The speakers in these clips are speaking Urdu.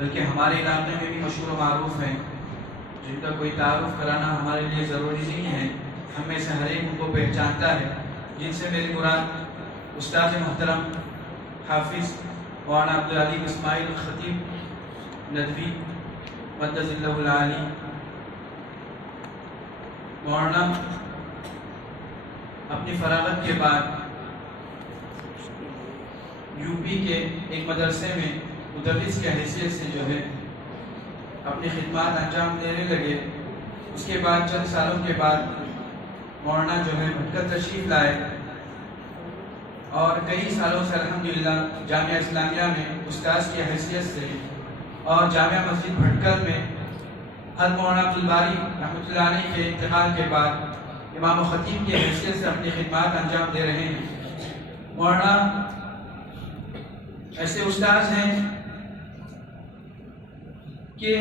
بلکہ ہمارے علاقے میں بھی مشہور و معروف ہیں، جن کا کوئی تعارف کرانا ہمارے لیے ضروری نہیں ہے، ہم میں سے ہر ایک ان کو پہچانتا ہے، جن سے میری مراد استاد محترم حافظ مولانا عبدالعلیم اسماعیل خطیب ندوی مدد اللہ العالی۔ مولانا اپنی فراغت کے بعد یو پی کے ایک مدرسے میں مدرس کی حیثیت سے جو ہے اپنی خدمات انجام دینے لگے۔ اس کے بعد چند سالوں کے بعد مولانا جو ہے بھٹکل تشریف لائے اور کئی سالوں سے الحمدللہ جامعہ اسلامیہ میں استاذ کی حیثیت سے اور جامعہ مسجد بھٹکل میں حضرت مولانا عبدالباری رحمۃ اللہ علیہ کے انتقال کے بعد امام و خطیب کی حیثیت سے اپنی خدمات انجام دے رہے ہیں۔ مولانا ایسے استاذ ہیں کہ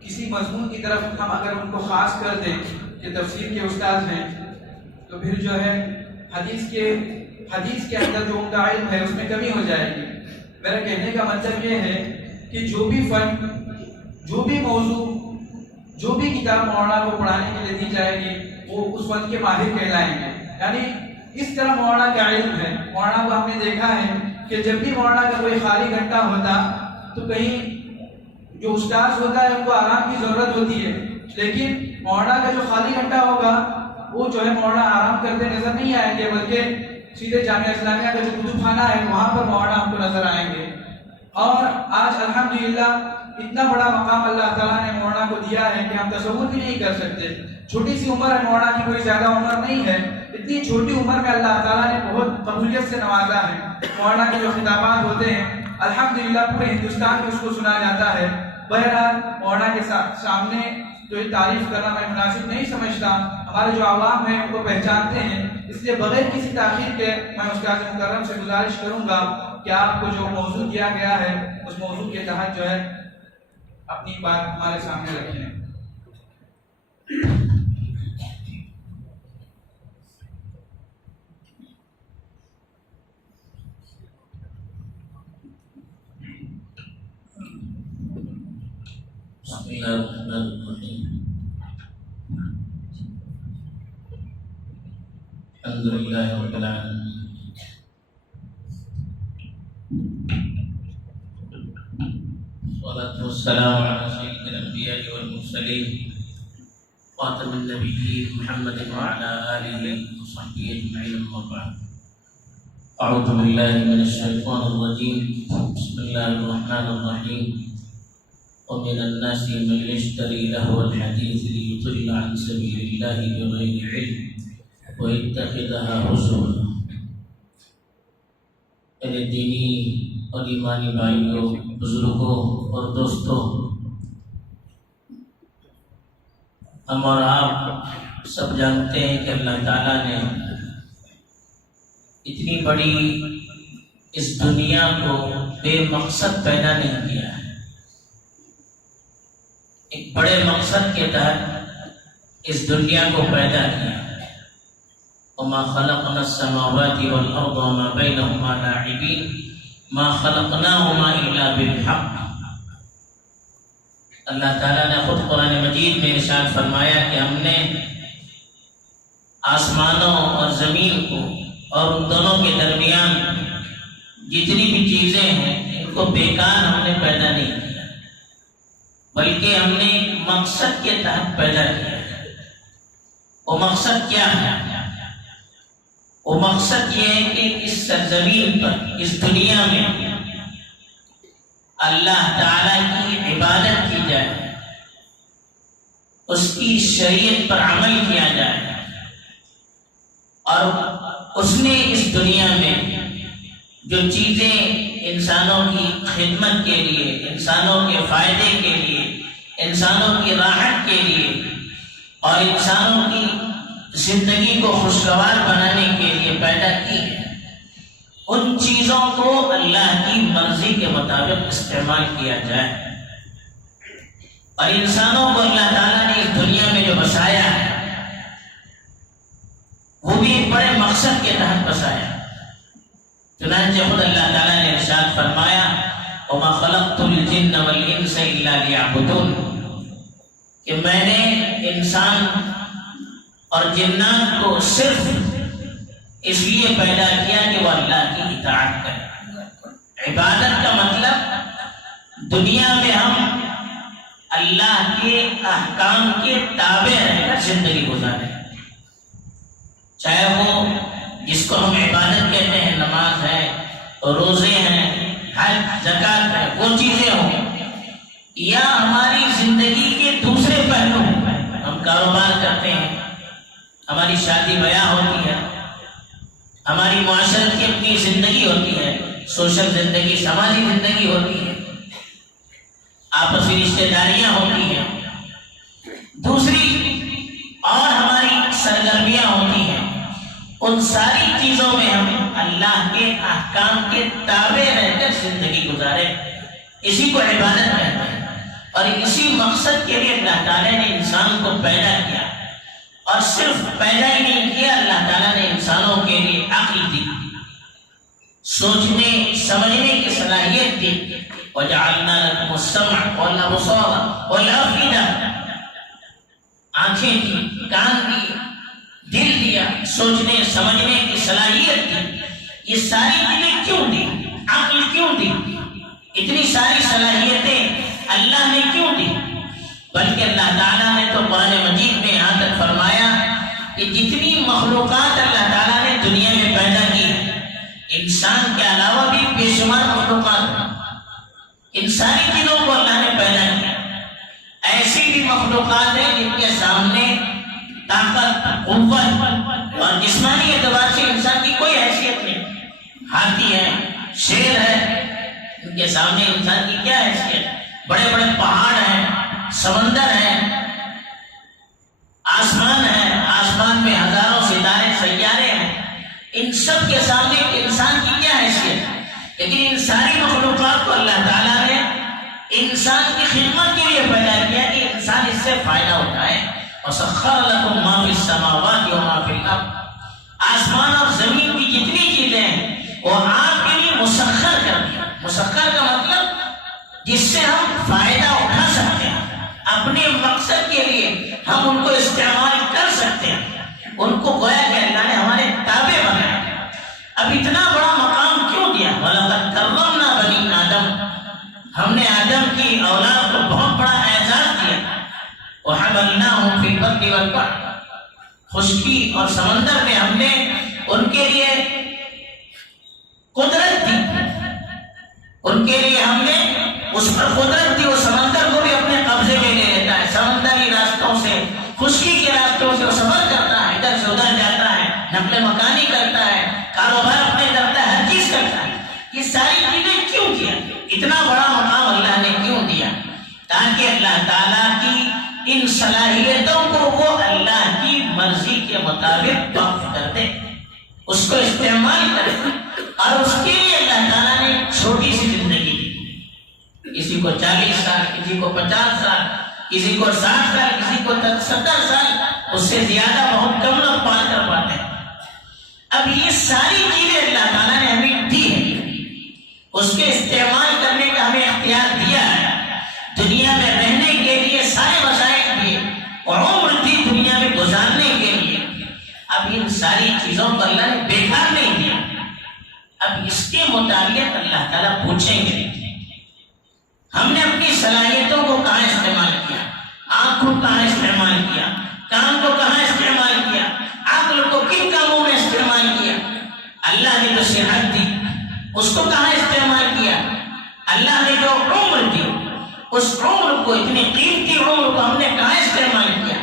کسی مضمون کی طرف ہم اگر ان کو خاص کر دیں کہ تفسیر کے استاذ ہیں، تو پھر جو ہے حدیث کے اندر جو عمدہ علم ہے اس میں کمی ہو جائے گی۔ میرا کہنے کا مطلب یہ ہے کہ جو بھی فن، جو بھی موضوع، جو بھی کتاب مولانا کو پڑھانے کے لیے دی جائے گی وہ اس فن کے ماہر کہلائیں گے۔ یعنی اس طرح مولانا کا علم ہے۔ مولانا کو ہم نے دیکھا ہے کہ جب بھی مولانا کا کوئی خالی گھنٹہ ہوتا تو کہیں جو استاذ ہوتا ہے ان کو آرام کی ضرورت ہوتی ہے، لیکن مولانا کا جو خالی گھنٹہ ہوگا وہ جو ہے مولانا آرام کرتے نظر نہیں آئیں گے، بلکہ سیدھے جامعہ اسلامیہ کا جو کتب خانہ ہے وہاں پر مولانا ہم کو نظر آئیں گے۔ اور آج الحمدللہ اتنا بڑا مقام اللہ تعالیٰ نے مولانا کو دیا ہے کہ ہم تصور بھی نہیں کر سکتے۔ چھوٹی سی عمر ہے مولانا کی، کوئی زیادہ عمر نہیں ہے، اتنی چھوٹی عمر میں اللہ تعالیٰ نے بہت قبولیت سے نوازا ہے۔ مولانا کے جو خطابات ہوتے ہیں الحمدللہ پورے ہندوستان میں اس کو سنا جاتا ہے۔ بہرحال مولانا کے سامنے جو تعریف کرنا میں مناسب نہیں سمجھتا، ہمارے جو عوام ہیں ان کو پہچانتے ہیں، اس لیے بغیر کسی تاخیر کے میں استاد مکرم سے گزارش کروں گا کہ آپ کو جو موضوع دیا گیا ہے اس موضوع کے تحت جو ہے اپنی بات ہمارے سامنے رکھیں۔ بسم اللہ الرحمن الرحیم، الحمد للہ رب العالمین، والصلاة والسلام علی سید الانبیاء والمرسلین خاتم النبیین محمد وعلی آلہ وصحبہ اجمعین، اما بعد۔ اعوذ باللہ من الشیطان الرجیم، بسم اللہ الرحمن الرحیم۔ ومن الناس من يشتري لهو الحديث ليضل عن سبيل الله بغير علم ويتخذها هزوا۔ میرے دینی اور ایمانی بھائیوں، بزرگوں اور دوستوں، ہم اور آپ سب جانتے ہیں کہ اللہ تعالیٰ نے اتنی بڑی اس دنیا کو بے مقصد پیدا نہیں کیا ہے، ایک بڑے مقصد کے تحت اس دنیا کو پیدا کیا۔ وما خلقنا السماوات والارض وما بينهما لاعبين ما خلقناهما الا بالحق۔ اللہ تعالیٰ نے خود قرآن مجید میں ارشاد فرمایا کہ ہم نے آسمانوں اور زمین کو اور ان دونوں کے درمیان جتنی بھی چیزیں ہیں ان کو بیکار ہم نے پیدا نہیں کیا، بلکہ ہم نے ایک مقصد کے تحت پیدا کیا ہے۔ وہ مقصد کیا ہے؟ وہ مقصد یہ ہے کہ اس سرزمین پر، اس دنیا میں اللہ تعالیٰ کی عبادت کی جائے، اس کی شریعت پر عمل کیا جائے، اور اس نے اس دنیا میں جو چیزیں انسانوں کی خدمت کے لیے، انسانوں کے فائدے کے لیے، انسانوں کی راحت کے لیے اور انسانوں کی زندگی کو خوشگوار بنانے کے لیے پیدا کی ہے، ان چیزوں کو اللہ کی مرضی کے مطابق استعمال کیا جائے۔ اور انسانوں کو اللہ تعالیٰ نے اس دنیا میں جو بسایا ہے وہ بھی ایک بڑے مقصد کے تحت بسایا۔ چنانچہ خود اللہ تعالیٰ نے ارشاد فرمایا وما خلقت الجن والانس الا ليعبدون، کہ میں نے انسان اور جنات کو صرف اس لیے پیدا کیا کہ وہ اللہ کی اطاعت کرے۔ عبادت کا مطلب دنیا میں ہم اللہ کے احکام کے تابع رہ کر زندگی گزاریں، چاہے وہ جس کو ہم عبادت کہتے ہیں، نماز ہے، روزے ہیں، حج، زکوٰۃ ہے، وہ چیزیں ہوں، یا ہماری زندگی کے دوسرے پہلو، ہم کاروبار کرتے ہیں، ہماری شادی بیاہ ہوتی ہے، ہماری معاشرت کی اپنی زندگی ہوتی ہے، سوشل زندگی، سماجی زندگی ہوتی ہے، آپسی رشتہ داریاں ہوتی ہیں، دوسری اور ہماری سرگرمیاں ہوتی ہیں، ان ساری چیزوں میں ہم اللہ کے احکام کے تابع رہ کر زندگی گزارے، اسی کو عبادت کہتے ہیں۔ اور اسی مقصد کے لیے اللہ تعالیٰ نے انسان کو پیدا کیا، اور صرف پیدا ہی نہیں کیا، اللہ تعالیٰ نے انسانوں کے لیے عقل دی، سوچنے سمجھنے کی صلاحیت دی۔ وَجَعَلْنَا لَكُمُ السَّمْعَ وَالْأَبْصَارَ وَالْأَفْئِدَةَ، آنکھیں دی، کان دی، دل دیا، سوچنے سمجھنے کی صلاحیت دی۔ یہ ساری چیزیں کیوں دی؟ عقل کیوں دی؟ اتنی ساری صلاحیتیں اللہ نے کیوں دی؟ بلکہ اللہ تعالیٰ نے تو قرآن مجید میں یہاں تک فرمایا کہ جتنی مخلوقات اللہ تعالیٰ نے دنیا میں پیدا کی، انسان کے علاوہ بھی بے شمار مخلوقات ہیں، ان ساری چیزوں کو اللہ نے پیدا کیا۔ ایسی بھی مخلوقات ہیں جن کے سامنے طاقت، قوت اور جسمانی اعتبار سے انسان کی کوئی حیثیت نہیں۔ ہاتھی ہے، شیر ہے، ان کے سامنے انسان کی کیا حیثیت؟ بڑے بڑے پہاڑ ہیں، سمندر ہے، آسمان ہے، آسمان میں ہزاروں ستارے سیارے ہیں، ان سب کے سامنے انسان کی کیا حیثیت؟ لیکن ان ساری مخلوقات کو اللہ تعالیٰ نے انسان کی خدمت کے لیے پیدا کیا کہ انسان اس سے فائدہ اٹھائے۔ وَسَخَّرَ لَكُم مَّا فِي السَّمَاوَاتِ وَمَا فِي الْأَرْضِ، آسمان اور زمین کی جتنی چیزیں ہیں وہ آپ کے لیے مسخر کر دیا۔ مسخر کا مطلب جس سے ہم فائدہ اٹھا سکتے ہیں، اپنے مقصد کے لیے ہم ان کو استعمال کر سکتے ہیں، ان کو گویا کہ اللہ نے ہمارے تابع بنایا۔ اب اتنا بڑا مقام کیوں دیا؟ وَلَقَدْ كَرَّمْنَا بَنِي آدَمَ، ہم نے آدم کی اولاد کو بہت بڑا اعزاز دیا۔ وَحَمَلْنَاهُمْ فِي الْبَرِّ وَالْبَحْرِ، خشکی اور سمندر میں ہم نے ان کے لیے قدرت دی، ان کے لیے ہم نے اس پر قدرت دی۔ وہ سمندر کو بھی اپنے قبضے میں لے لیتا ہے، سمندری راستوں سے، خشکی کے راستوں سے وہ سفر کرتا ہے، ادھر سے ادھر جاتا ہے، نقل مکانی کرتا ہے، کاروبار اپنے کرتا ہے، ہر چیز کرتا ہے۔ یہ ساری چیزیں کیوں کیا؟ اتنا بڑا مقام اللہ نے کیوں دیا؟ تاکہ اللہ تعالیٰ کی ان صلاحیتوں کو وہ اللہ کی مرضی کے مطابق وقف کر دے، اس کو استعمال کرے۔ اور اس کے لیے اللہ تعالیٰ نے چھوٹی سی زندگی دی، کسی کو 40 سال، کسی کو 50 سال، کسی کو 60 سال، کسی کو 70 سال، اس سے زیادہ بہت کم لوگ پال کر پاتے ہیں۔ اب یہ ساری چیزیں اللہ تعالیٰ نے ہمیں دی ہے، اس کے استعمال کرنے کا ہمیں اختیار دیا ہے، دنیا میں رہنے کے لیے سارے وسائل دیے اور عمر دی دنیا میں گزارنے کے لیے۔ اب ان ساری چیزوں کو اللہ نے بیکار نہیں دیا، اب اس کے متعلق اللہ تعالیٰ پوچھیں گے ہم نے اپنی صلاحیتوں کو کہاں استعمال کیا، آنکھ کو کہاں استعمال کیا، کان کو کہاں استعمال کیا، عقل کو کن کاموں میں استعمال کیا۔ اللہ نے جو صحت دی اس کو کہاں استعمال کیا، اللہ نے جو عمر دی اس عمر کو، اتنی قیمتی عمر کو ہم نے کہاں استعمال کیا۔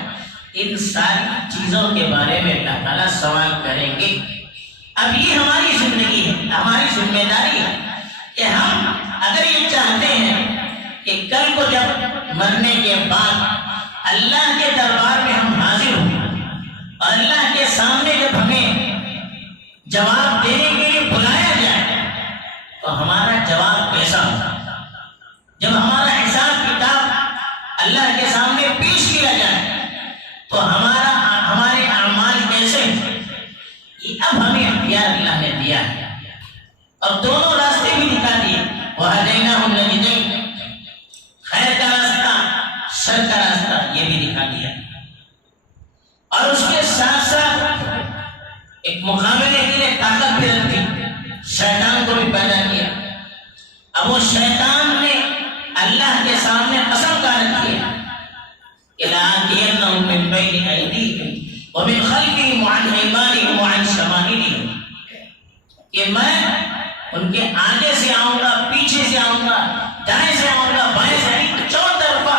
ان ساری چیزوں کے بارے میں اللہ تعالیٰ سوال کریں گے۔ اب یہ ہماری زندگی ہے، ہماری ذمہ داری ہے کہ ہم اگر یہ چاہتے ہیں کہ کل کو جب مرنے کے بعد اللہ کے دربار میں ہم حاضر ہوں اور اللہ کے سامنے جب ہمیں جواب دینے کے لیے بلایا جائے تو ہمارا جواب کیسا ہوگا؟ جب ہمارا حساب کتاب اللہ کے سامنے پیش کیا جائے تو ہمارے اعمال کیسے ہیں؟ یہ اب ہمیں اختیار اللہ نے دیا ہے، اور دونوں راستے بھی دکھا دیے۔ وَهَدَيْنَاهُ النَّجْدَيْنِ، خیر کا راستہ، شر کا راستہ، یہ بھی دکھا دیا۔ اور اس کے ساتھ ساتھ ایک مقابلے کے لیے طاقت بھی رکھی، شیطان کو بھی پیدا کیا۔ اب وہ شیطان نے اللہ کے سامنے قسم کھا رکھی ہے کہ لَآتِيَنَّهُم مِّن بَيْنِ أَيْدِيهِمْ وَمِنْ خَلْفِهِمْ وَعَنْ أَيْمَانِهِمْ وَعَنْ شَمَائِلِهِمْ، کہ میں ان کے آگے سے آؤں گا، پیچھے سے آؤں گا، دائیں سے آؤں گا، بائیں سے، چاروں طرفہ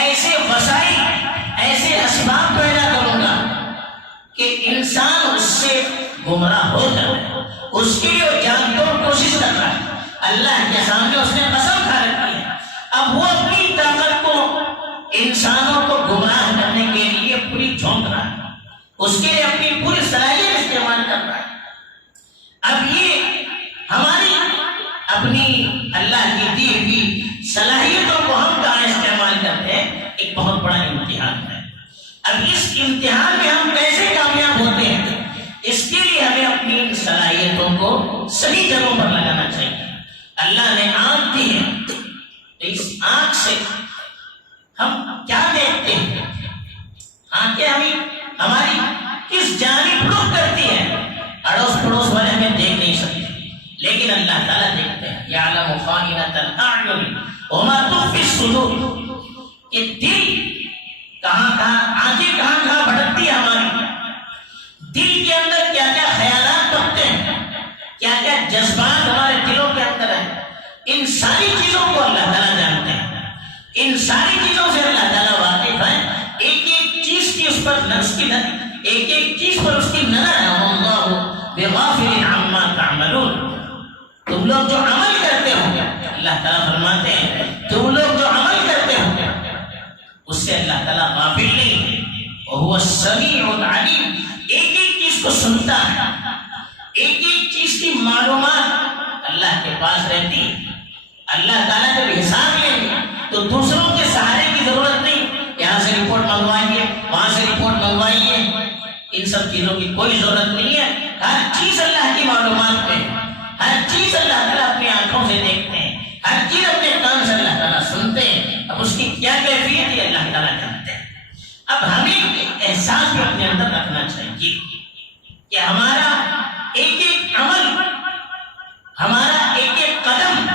ایسے وسائل، ایسے اسباب پیدا کروں گا کہ انسان اس سے گمراہ ہو جائے۔ اس کے لیے وہ جان توڑ کوشش کر رہا ہے، اللہ کے سامنے اس نے قسم کھا رکھی ہے۔ اب وہ اپنی طاقت کو انسانوں کو گمراہ کرنے کے لیے پوری جھونک رہا ہے، اس کے لیے اپنی پوری صلاحیت استعمال کر رہا ہے۔ اب یہ ہماری اپنی اللہ کی دی ہوئی صلاحیتوں کو ہم کہاں استعمال کرتے ہیں، ایک بہت بڑا امتحان ہے۔ اب اس امتحان میں ہم کیسے کامیاب ہوتے ہیں، اس کے لیے ہمیں اپنی ان صلاحیتوں کو صحیح جگہوں پر لگانا چاہیے۔ اللہ نے آنکھ دی ہے، تو اس آنکھ سے ہم کیا دیکھتے ہیں، آنکھیں ہماری کس جانب رخ کرتی ہے، اڑوس پڑوس والے ہمیں دیکھ نہیں سکتے، لیکن اللہ تعالیٰ دیکھتے ہیں۔ یعلم خائنۃ الاعین وما تخفی الصدور، کہ دل کہاں کہاں، آنکھیں کہاں کہاں بھٹکتی ہے ہماری، دل کے اندر کیا کیا خیالات بنتے ہیں، کیا کیا جذبات ہمارے دلوں کے اندر ہیں، ان ساری چیزوں کو اللہ تعالیٰ جانتے ہیں۔ ان ساری چیزوں سے اللہ تعالیٰ واقف ہے، ایک ایک چیز کی اس پر نفس کی ایک ایک چیز پر اس کی نظر ہے۔ اللہ بغافل عما تعملون، تم لوگ جو عمل کرتے ہو، اللہ تعالیٰ فرماتے ہیں تم لوگ جو عمل کرتے ہو اس سے اللہ تعالیٰ غافل نہیں ہے۔ وهو السمیع العلیم، ایک ایک چیز کو سنتا ہے، ایک ایک چیز کی معلومات اللہ کے پاس رہتی ہے۔ اللہ تعالیٰ جب حساب لیں گے تو دوسروں کے سہارے کی ضرورت نہیں، یہاں سے رپورٹ منگوائیے، وہاں سے رپورٹ منگوائیے، ان سب چیزوں کی کوئی ضرورت نہیں ہے۔ ہر چیز اللہ کی معلومات میں، ہر چیز اللہ تعالیٰ اپنی آنکھوں سے دیکھتے ہیں، ہر چیز اپنے کان سے اللہ تعالیٰ سنتے ہیں۔ اب اس کی کیا کیفیت ہے اللہ تعالیٰ جانتے ہیں۔ اب ہمیں احساس بھی اپنے اندر رکھنا چاہیے کہ ہمارا ایک ایک عمل، ہمارا ایک ایک قدم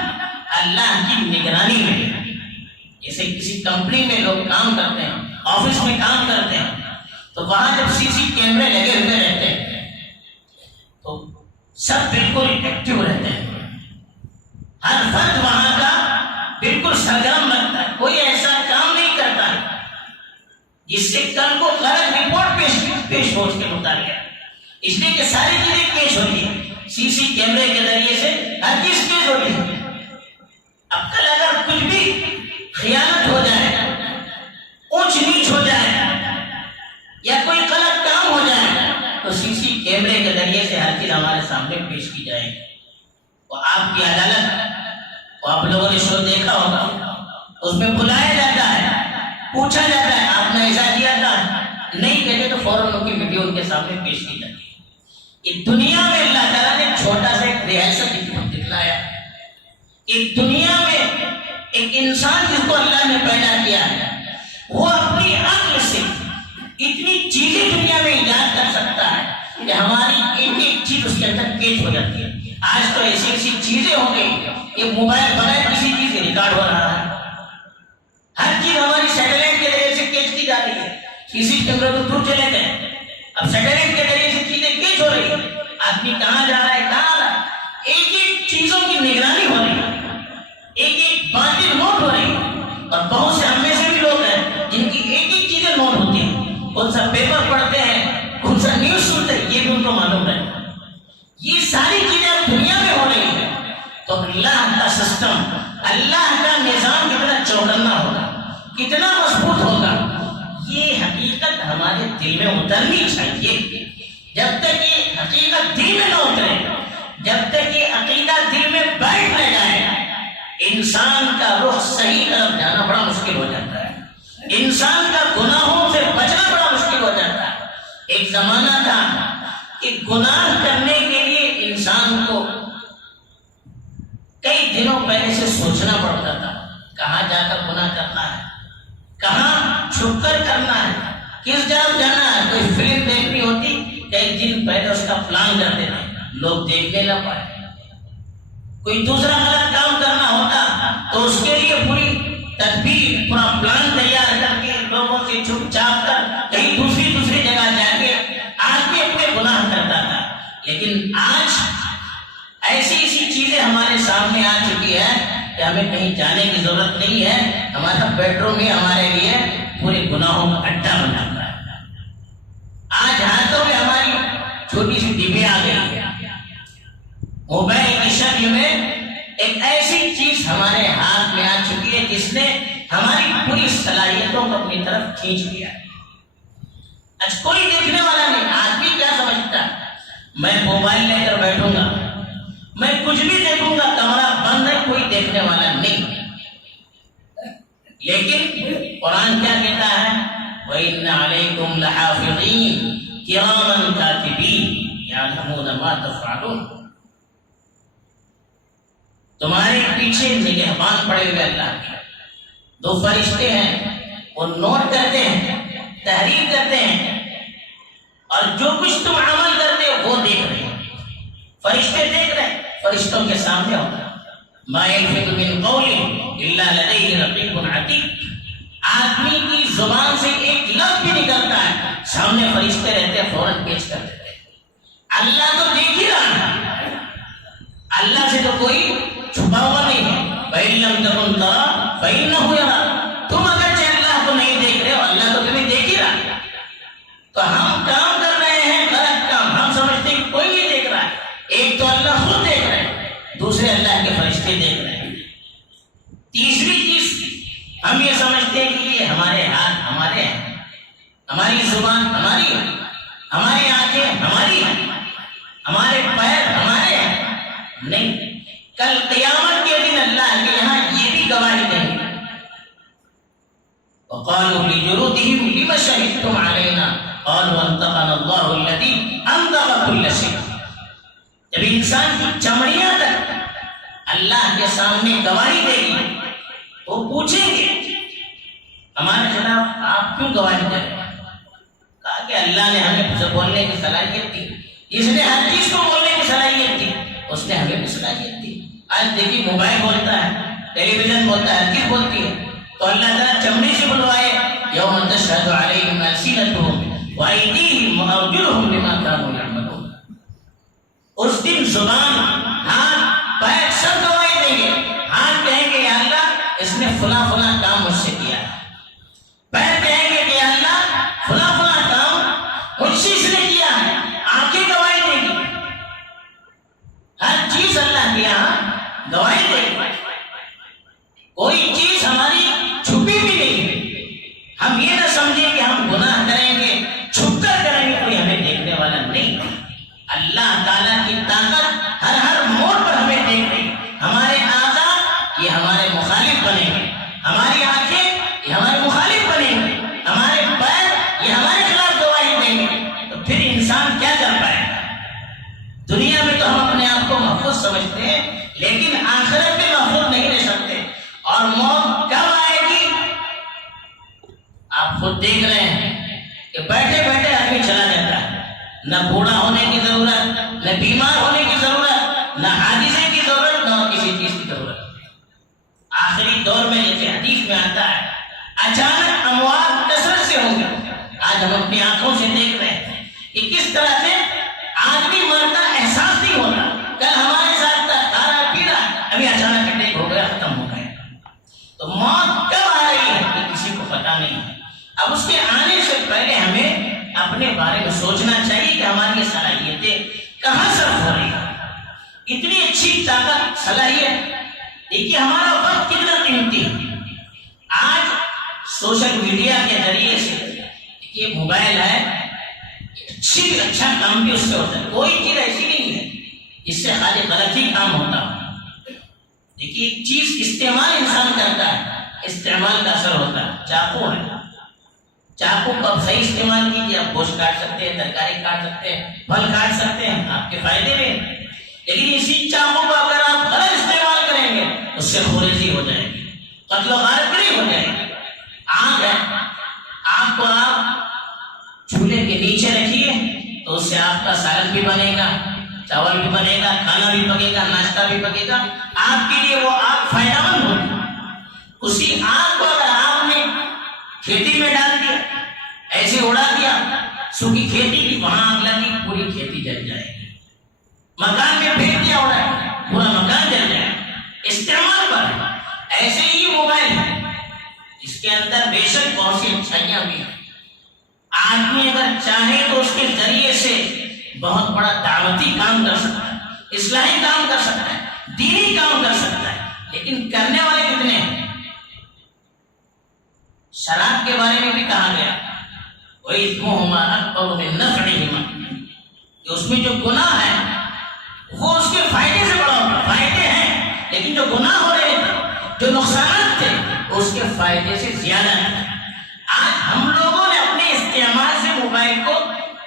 اللہ کی نگرانی میں ہے۔ جیسے کسی کمپنی میں لوگ کام کرتے ہیں، آفس میں کام کرتے ہیں، تو وہاں جب سی سی کیمرے لگے ہوئے رہتے ہیں تو سب بالکل ایکٹیو رہتے ہیں، ہر فرد وہاں کا بالکل سرگرم رہتا ہے، کوئی ایسا کام نہیں کرتا ہے جس سے کل کو غلط رپورٹ پیش ہو اس کے مطابق، اس لیے کہ ساری چیزیں پیش ہوتی ہیں سی سی کیمرے کے ذریعے سے، ہر چیز پیش ہوتی ہے۔ اب کل اگر کچھ بھی خیانت ہو جائے، اونچ نیچ ہو جائے یا کوئی غلط کام ہو جائے تو سی سی کیمرے کے ذریعے سے ہر چیز ہمارے سامنے پیش کی جائے گی۔ وہ آپ کی عدالت، وہ آپ لوگوں نے شو دیکھا ہوگا، اس میں بلایا جاتا ہے، پوچھا جاتا ہے آپ نے ایسا کیا تھا، نہیں کہتے تو فوراً ان کی ویڈیو ان کے سامنے پیش کی جاتی ہے۔ اس دنیا میں اللہ تعالیٰ نے چھوٹا سا ایک ریاست دکھلایا، ایک دنیا میں ایک انسان جس کو اللہ نے پیدا کیا ہے، وہ اپنی عقل سے اتنی چیزیں دنیا میں ایجاد کر سکتا ہے کہ ہماری ایک ایک چیز اس کے اندر کیچ ہو جاتی ہے۔ آج تو ایسی ایسی چیزیں ہو گئی، یہ موبائل بغیر کسی چیز کے ریکارڈ ہو رہا ہے، ہر چیز ہماری سیٹلائٹ کے ذریعے سے کیچ کی جا رہی ہے۔ سی سی کیمرے تو دور چلے گئے، اب سیٹلائٹ کے ذریعے سے چیزیں کیچ ہو رہی ہے، آدمی کہاں جا رہا ہے، کہاں آ رہا ہے، ایک ایک چیزوں کی نگرانی ہو رہی ہے، ایک ایک باتیں نوٹ ہو رہی ہے۔ اور بہت سے ہم میں سے بھی لوگ ہیں جن کی ایک ایک چیزیں نوٹ ہوتی ہیں، کون سا پیپر پڑھتے ہیں، کون سا نیوز سنتے ہیں، یہ بھی ان کو معلوم ہے۔ یہ ساری چیزیں دنیا میں ہو رہی ہیں، تو اللہ کا سسٹم، اللہ کا نظام کتنا چوکنا ہوگا، کتنا مضبوط ہوگا، یہ حقیقت ہمارے دل میں اترنی چاہیے۔ جب تک یہ حقیقت دل میں نہ اترے، جب تک یہ عقیدہ دل میں بیٹھ نہ جائے، انسان کا رخ صحیح طرف جانا بڑا مشکل ہو جاتا ہے، انسان کا گناہوں سے بچنا بڑا مشکل ہو جاتا ہے۔ ایک زمانہ تھا کہ گناہ کرنے کے لیے انسان کو کئی کئی دنوں پہلے سے سوچنا پڑتا تھا کہاں جا کر گناہ کرنا ہے، کہاں چھپ کر کرنا ہے، کس جگہ جانا ہے. کوئی فلم دیکھنی ہوتی کئی دن پہلے اس کا پلان کرتے تھے، لوگ دیکھنے نہ پائے. کوئی دوسرا غلط کام کرنا ہوتا تو اس کے لیے پوری تدبیر، پورا پلان تیار کر کے لوگوں سے چھپ چھاپ کر کہیں دوسری جگہ جا کے آدمی اپنے گناہ کرتا تھا. لیکن آج ایسی چیزیں ہمارے سامنے آ چکی ہے کہ ہمیں کہیں جانے کی ضرورت نہیں ہے. ہمارا بیڈ روم ہی ہمارے لیے پورے گناہوں کا اڈا بن جاتا ہے. آج ہاتھوں میں ہماری چھوٹی سی ڈبے آ گئی ہے. موبائل کی شکل میں ایک ایسی چیز ہمارے ہاتھ میں آ چکی ہے جس نے ہماری پوری صلاحیتوں کو اپنی طرف کھینچ لیا. آج کوئی دیکھنے والا نہیں. آدمی کیا سمجھتا ہے میں موبائل لے کر بیٹھوں گا، میں کچھ بھی دیکھوں گا، کمرہ بند ہے، کوئی دیکھنے والا نہیں. لیکن قرآن کیا کہتا ہے؟ وَإِنَّ عَلَيْكُمْ لَحَافِظِينَ كِرَامًا كَاتِبِينَ يَعْلَمُونَ مَا تَفْعَلُونَ. تمہارے پیچھے نگہبان پڑے ہوئے اللہ کے 2 فرشتے ہیں، وہ نوٹ کرتے ہیں، تحریر کرتے ہیں، اور جو کچھ تم عمل کرتے ہو وہ دیکھ رہے ہیں. فرشتے دیکھ رہے ہیں، فرشتوں کے سامنے ہوتا ہے. ما يلفظ من قول الا لديه رقيب عتيد. آدمی کی زبان سے ایک لفظ بھی نکلتا ہے، سامنے فرشتے رہتے ہیں، فوراً پیش کر دیتے ہیں. اللہ تو دیکھ ہی رہا ہے، اللہ سے تو کوئی چھپا ہوا نہیں ہے. فَإِن لَّمْ تَكُن تَرَىٰ فَإِنَّهُ يَرَىٰ. تم اگرچہ اللہ کو نہیں دیکھ رہے ہو، اللہ تو تمہیں دیکھ ہی رہا ہے. تو ہم کام کر رہے ہیں غلط کام، ہم سمجھتے ہیں کوئی نہیں دیکھ رہا ہے. ایک تو اللہ خود دیکھ رہے ہیں، دوسرے اللہ کے فرشتے دیکھ رہے ہیں. تیسری چیز ہم یہ سمجھتے ہیں کہ یہ ہمارے ہاتھ ہمارے ہیں، ہماری زبان ہماری ہے، ہماری آنکھیں ہماری ہیں، ہمارے پیر ہمارے ہیں. نہیں، کل قیامت کے دن اللہ کے یہاں یہ بھی گواہی دیں گے. وقالوا لجلودهم لم شهدتم علينا قالوا انطقنا الله الذي انطق كل شيء. جب انسان کی چمڑیاں تک اللہ کے سامنے گواہی دے گی وہ پوچھیں گے ہمارے خلاف آپ کیوں گواہی دے رہے ہیں؟ کہا کہ اللہ نے ہمیں بولنے کی صلاحیت دی، اس نے ہر چیز کو بولنے کی صلاحیت دی، اس نے ہمیں بھی صلاحیت دی. آج دیکھیے موبائل بولتا ہے، ٹیلی ویژن بولتا ہے، ہر چیز بولتی ہے. تو اللہ تعالیٰ چمڑی سے بلوائے یوم تشہد علیہم السنتہم وایدیہم وارجلہم بما کانوا یعملون. اس دن زبان، ہاتھ، پیر سب گواہی دیں گے. ہاتھ کہیں گے یا اللہ اس نے فلاں فلاں کام مجھ سے کیا ہے. پیر کہیں گے کہ یا اللہ فلاں فلاں کام مجھ سے اس نے کیا ہے. آنکھیں گواہی دیں گی، ہر چیز اللہ کے یہاں گواہی دے گی. کوئی چیز ہماری چھپی بھی نہیں ہے. ہم یہ نہ سمجھیں کہ ہم گناہ کریں گے چھپ کر کریں گے، کوئی ہمیں دیکھنے والا نہیں. اللہ تعالیٰ کی طاقت ہر موڑ پر ہمیں دیکھ رہی. ہمارے اعضاء یہ ہمارے مخالف بنیں گے، ہماری آنکھیں یہ ہمارے مخالف بنیں گے، ہمارے پیر یہ ہمارے خلاف گواہی دیں گے. تو پھر انسان کیا کر پائے گا؟ دنیا میں تو ہم اپنے آپ کو محفوظ سمجھتے ہیں، لیکن آخرت میں محفوظ نہیں رہ سکتے. اور موت کب آئے گی آپ خود دیکھ رہے ہیں کہ بیٹھے بیٹھے آدمی چلا جاتا ہے. نہ بوڑھا ہونے کی ضرورت، نہ بیمار ہونے کی ضرورت، نہ حادثے کی ضرورت، نہ کسی چیز کی ضرورت. آخری دور میں جیسے حدیث میں آتا ہے اچانک اموات کثرت سے ہوں گے. آج ہم اپنی آنکھوں سے دیکھ رہے ہیں کہ کس طرح سے آدمی مرتا احساس نہیں ہوتا. کل ہمارے ساتھ تھا، کھا رہا پی رہا، ابھی اچانک اٹیک ہو گیا، ختم ہو گیا. تو موت کب آ رہی ہے یہ کسی کو پتا نہیں ہے. اب اس کے آنے سے پہلے ہمیں اپنے بارے میں سوچنا چاہیے کہ ہماری یہ صلاحیتیں کہاں صرف ہو رہی ہیں. اتنی اچھی طاقت، صلاحیت، دیکھیے ہمارا وقت کتنا قیمتی ہے. آج سوشل میڈیا کے ذریعے سے دیکھیے موبائل ہے، اچھا کام بھی اس سے ہوتا ہے. کوئی چیز ایسی نہیں ہے جس سے خالی غلط ہی کام ہوتا ہے. دیکھیے ایک چیز استعمال انسان کرتا ہے، استعمال کا اثر ہوتا ہے. چاقو ہے، چاقو کو آپ صحیح استعمال کیجیے، آپ گوشت کاٹ سکتے ہیں، ترکاری کاٹ سکتے ہیں، پھل کاٹ سکتے ہیں، آپ کے فائدے میں. لیکن اسی چاقو کو اگر آپ غلط استعمال کریں اس سے خوریزی ہو جائے گی، قتل و غارت نہیں ہو جائے گی۔ آگ ہے، آگ کو آپ چولہے کے نیچے رکھیے تو اس سے آپ کا سالن بھی بنے گا، چاول بھی بنے گا، کھانا بھی پکے گا، ناشتہ بھی پکے گا، آپ کے لیے وہ آگ فائدہ مند ہوگی۔ اسی آگ کو اگر آپ نے کھیتی میں ڈال دیا، ایسے اڑا دیا، سوکھی کھیتی کی وہاں آگ لگی، پوری کھیتی جل جائے گی۔ مکان میں پھینک دیا اڑا، پورا مکان جل جائے گا۔ استعمال پر ایسے ہی موبائل ہے، اس کے اندر بے شک بہت سی اچھائیاں بھی ہیں۔ آدمی اگر چاہے تو اس کے ذریعے سے بہت بڑا دعوتی کام کر سکتا ہے، اصلاحی کام کر سکتا ہے، دینی کام کر سکتا ہے، لیکن کرنے والے کتنے ہیں؟ شراب کے بارے میں بھی کہا گیا وَإِثْمُهُمَا أَكْبَرُ مِن نَفْعِهِمَا، کہ اس میں جو گناہ ہے وہ اس کے فائدے سے بڑا ہوگا۔ فائدے ہیں لیکن جو گناہ ہو رہے تھے، جو نقصانات تھے، اس کے فائدے سے زیادہ ہے۔ آج ہم لوگوں نے اپنے استعمال سے موبائل کو